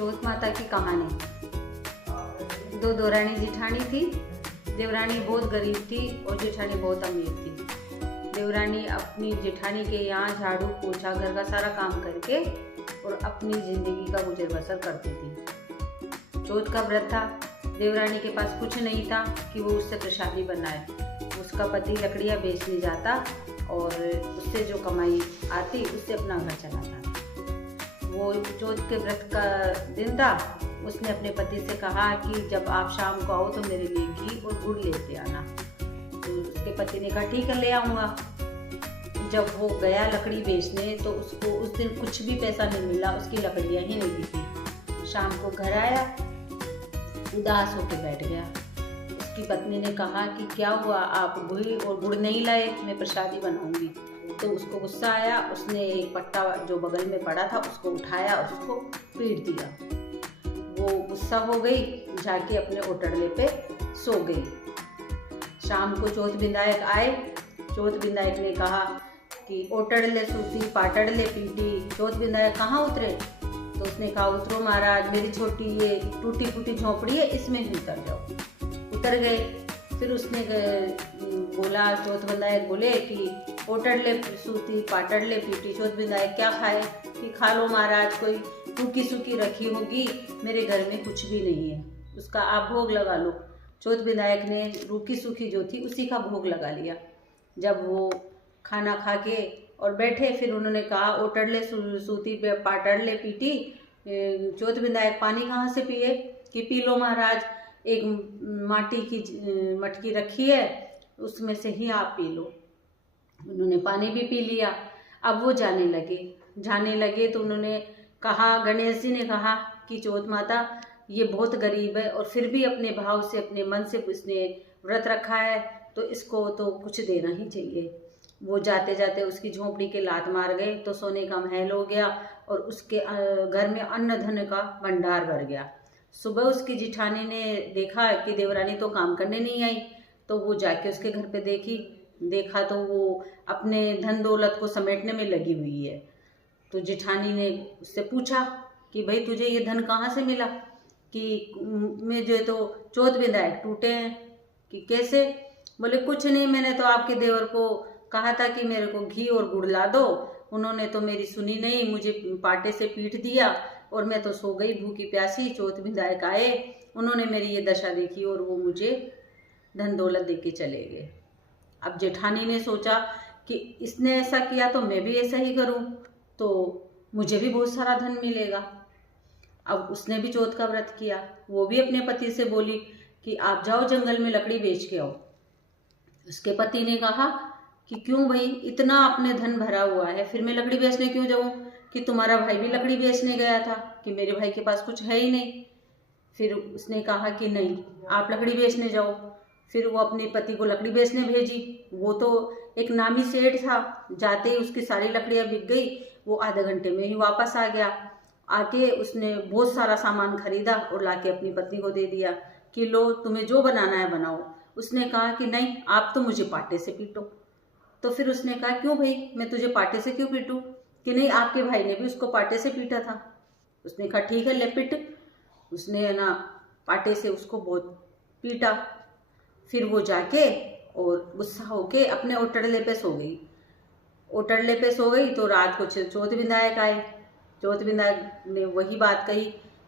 चौथ माता की कहानी। दो देवरानी जिठानी थी। देवरानी बहुत गरीब थी और जेठानी बहुत अमीर थी। देवरानी अपनी जेठानी के यहाँ झाड़ू पोछा घर का सारा काम करके और अपनी जिंदगी का गुजर बसर करती थी। चौथ का व्रत था। देवरानी के पास कुछ नहीं था कि वो उससे प्रसादी बनाए। उसका पति लकड़ियाँ बेचने जाता और उससे जो कमाई आती उससे अपना घर चलाता। वो चौथ के व्रत का दिन था। उसने अपने पति से कहा कि जब आप शाम को आओ तो मेरे लिए घी और गुड़ लेते आना। तो उसके पति ने कहा ठीक है, ले आऊँगा। जब वो गया लकड़ी बेचने तो उसको उस दिन कुछ भी पैसा नहीं मिला, उसकी लकड़ियाँ ही नहीं दिखी। शाम को घर आया, उदास होकर बैठ गया। उसकी पत्नी ने कहा कि क्या हुआ, आप घी और गुड़ नहीं लाए, मैं प्रसादी बनाऊंगी। तो उसको गुस्सा आया। उसने एक पट्टा जो बगल में पड़ा था उसको उठाया और उसको पीट दिया। वो गुस्सा हो गई, जाके अपने ओटड़ले पे सो गई। शाम को चौथ विनायक आए। चौथ विनायक ने कहा कि ओटड़ले सूती पाटड़ले पीटी, चौथ विनायक कहाँ उतरे? तो उसने कहा उतरो महाराज, मेरी छोटी ये टूटी फूटी झोपड़ी है, इसमें ही उतर जाओ। उतर गए। फिर उसने बोला, चौथ विनायक बोले कि ओटड़ले सूती पाटड़ले पीटी, चौथ विनायक क्या खाए? कि खा लो महाराज, कोई रूखी सूखी रखी होगी, मेरे घर में कुछ भी नहीं है, उसका आप भोग लगा लो। चौथ विनायक ने रूखी सूखी जो थी उसी का भोग लगा लिया। जब वो खाना खा के और बैठे, फिर उन्होंने कहा ओटड़ले सूती पाटड़ले पीटी, चौथ विनायक पानी कहाँ से पिए? कि पी लो महाराज, एक माटी की मटकी रखी है, उसमें से ही आप पी लो। उन्होंने पानी भी पी लिया। अब वो जाने लगे तो उन्होंने कहा, गणेश जी ने कहा कि चौथ माता ये बहुत गरीब है और फिर भी अपने भाव से अपने मन से इसने व्रत रखा है, तो इसको तो कुछ देना ही चाहिए। वो जाते जाते उसकी झोंपड़ी के लात मार गए तो सोने का महल हो गया और उसके घर में अन्न धन का भंडार भर गया। सुबह उसकी जिठानी ने देखा कि देवरानी तो काम करने नहीं आई, तो वो जाके उसके घर पे देखा तो वो अपने धन दौलत को समेटने में लगी हुई है। तो जेठानी ने उससे पूछा कि भाई तुझे ये धन कहाँ से मिला? कि मुझे तो चौथ विनायक टूटे हैं। कि कैसे? बोले कुछ नहीं, मैंने तो आपके देवर को कहा था कि मेरे को घी और गुड़ ला दो, उन्होंने तो मेरी सुनी नहीं, मुझे पाटे से पीट दिया और मैं तो सो गई भूखी प्यासी। चौथ विनायक आए, उन्होंने मेरी ये दशा देखी और वो मुझे धन दौलत दे के चले गए। अब जेठानी ने सोचा कि इसने ऐसा किया तो मैं भी ऐसा ही करूं, तो मुझे भी बहुत सारा धन मिलेगा। अब उसने भी चौथ का व्रत किया। वो भी अपने पति से बोली कि आप जाओ जंगल में लकड़ी बेच के आओ। उसके पति ने कहा कि क्यों भाई, इतना अपने धन भरा हुआ है, फिर मैं लकड़ी बेचने क्यों जाऊं? कि तुम्हारा भाई भी लकड़ी बेचने गया था। कि मेरे भाई के पास कुछ है ही नहीं। फिर उसने कहा कि नहीं, आप लकड़ी बेचने जाओ। फिर वो अपने पति को लकड़ी बेचने भेजी। वो तो एक नामी सेठ था, जाते ही उसकी सारी लकड़ियाँ बिक गई। वो आधे घंटे में ही वापस आ गया। आके उसने बहुत सारा सामान खरीदा और लाके अपनी पत्नी को दे दिया कि लो, तुम्हें जो बनाना है बनाओ। उसने कहा कि नहीं, आप तो मुझे पाटे से पीटो। तो फिर उसने कहा क्यों भाई, मैं तुझे पाटे से क्यों पीटूं? कि नहीं, आपके भाई ने भी उसको पाटे से पीटा था। उसने कहा ठीक है, ले पिट। उसने ना पाटे से उसको बहुत पीटा। फिर वो जाके और गुस्सा होके अपने ओटड़ले पे सो गई। ओटड़ले पे सो गई तो रात को चौथ विनायक आए। चौथ विनायक ने वही बात कही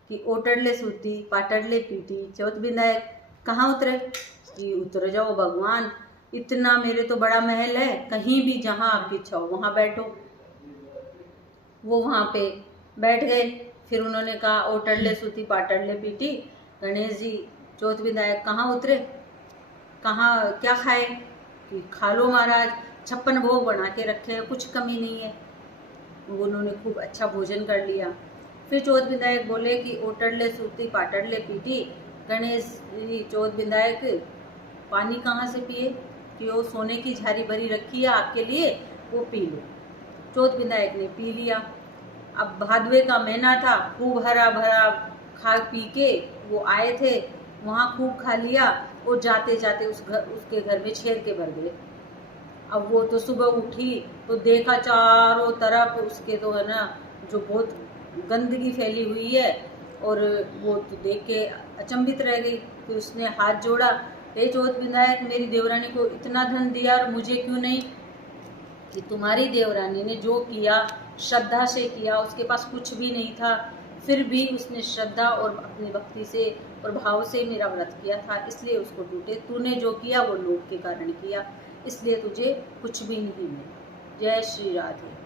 कि ओटड़ले सूती पाटड़ले पीटी, चौथ विनायक कहाँ उतरे? कि उतर जाओ भगवान, इतना मेरे तो बड़ा महल है, कहीं भी जहाँ आपकी इच्छा हो वहाँ बैठो। वो वहाँ पे बैठ गए। फिर उन्होंने कहा ओटड़ले सूती पाटड़ले पीटी, गणेश जी चौथ विनायक कहाँ उतरे, कहाँ क्या खाए? कि खा लो महाराज, 56 भोग बना के रखे हैं, कुछ कमी नहीं है। उन्होंने खूब अच्छा भोजन कर लिया। फिर चौथ विनायक बोले कि ओटड़ले सूती पाटड़ले पीटी, गणेश जी चौथ विनायक पानी कहाँ से पिए? कि वो सोने की झारी भरी रखी है आपके लिए, वो पी लो। चौथ विनायक ने पी लिया। अब भादवे का महीना था, खूब हरा भरा खा पी के वो आए थे, वहाँ खूब खा लिया और जाते जाते उसके घर में छेर के भर गए। अब वो तो सुबह उठी तो देखा चारों तरफ उसके तो है ना जो बहुत गंदगी फैली हुई है और वो तो देख के अचंभित रह गई। तो उसने हाथ जोड़ा, हे चौथ विधायक, मेरी देवरानी को इतना धन दिया और मुझे क्यों नहीं? कि तुम्हारी देवरानी ने जो किया श्रद्धा से किया, उसके पास कुछ भी नहीं था, फिर भी उसने श्रद्धा और अपनी भक्ति से और भाव से मेरा व्रत किया था, इसलिए उसको टूटे। तूने जो किया वो लोभ के कारण किया, इसलिए तुझे कुछ भी नहीं मिला। जय श्री राधे।